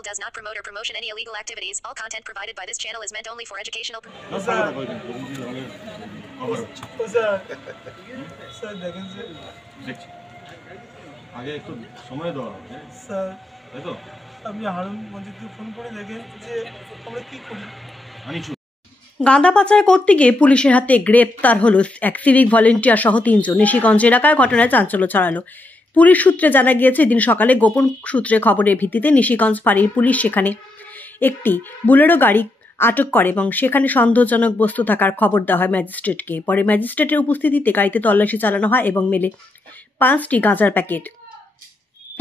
channel does not promote or promotion any illegal activities. All content provided by this channel is meant only for educational. আগে একটু সময় দেওয়া হবে sir, তাই তো? আপনি হারুন মজিদকে ফোন করে দেখেন যে আমরা কি করি। গাঁদা পাচার করতে গিয়ে পুলিশের হাতে গ্রেপ্তার হলো এক সিভিক ভলেন্টিয়ার সহ 3 জন। নিশিগঞ্জ এলাকায় ঘটনায় চাঞ্চল্য ছড়ালো। পুলিশ সূত্রে জানা গিয়েছে, দিন সকালে গোপন সূত্রে খবরের ভিত্তিতে নিশিগঞ্জ ফাঁড়ির পুলিশ সেখানে একটি বুলেরো গাড়ি আটক করে এবং সেখানে সন্দেহজনক বস্তু থাকার খবর দেওয়া হয় ম্যাজিস্ট্রেটকে। পরে ম্যাজিস্ট্রেটের উপস্থিতিতে গাড়িতে তল্লাশি চালানো হয় এবং মেলে 5টি গাঁজার প্যাকেট।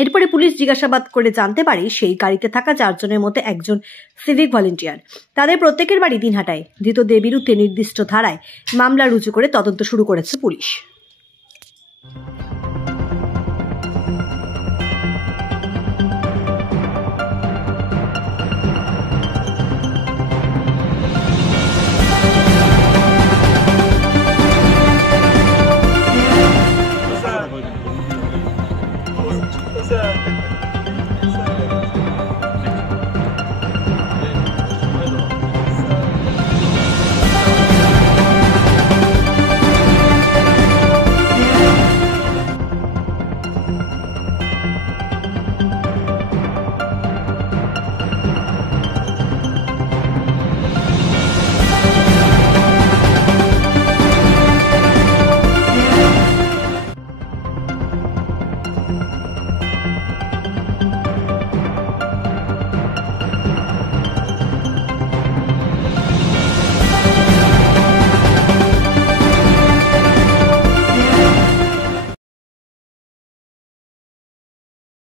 এরপরে পুলিশ জিজ্ঞাসাবাদ করে জানতে পারে সেই গাড়িতে থাকা 4 জনের মধ্যে একজন সিভিক ভলেন্টিয়ার। তাদের প্রত্যেকের বাড়ি দিনহাটায়। ধৃতদের বিরুদ্ধে নির্দিষ্ট ধারায় মামলা রুজু করে তদন্ত শুরু করেছে পুলিশ।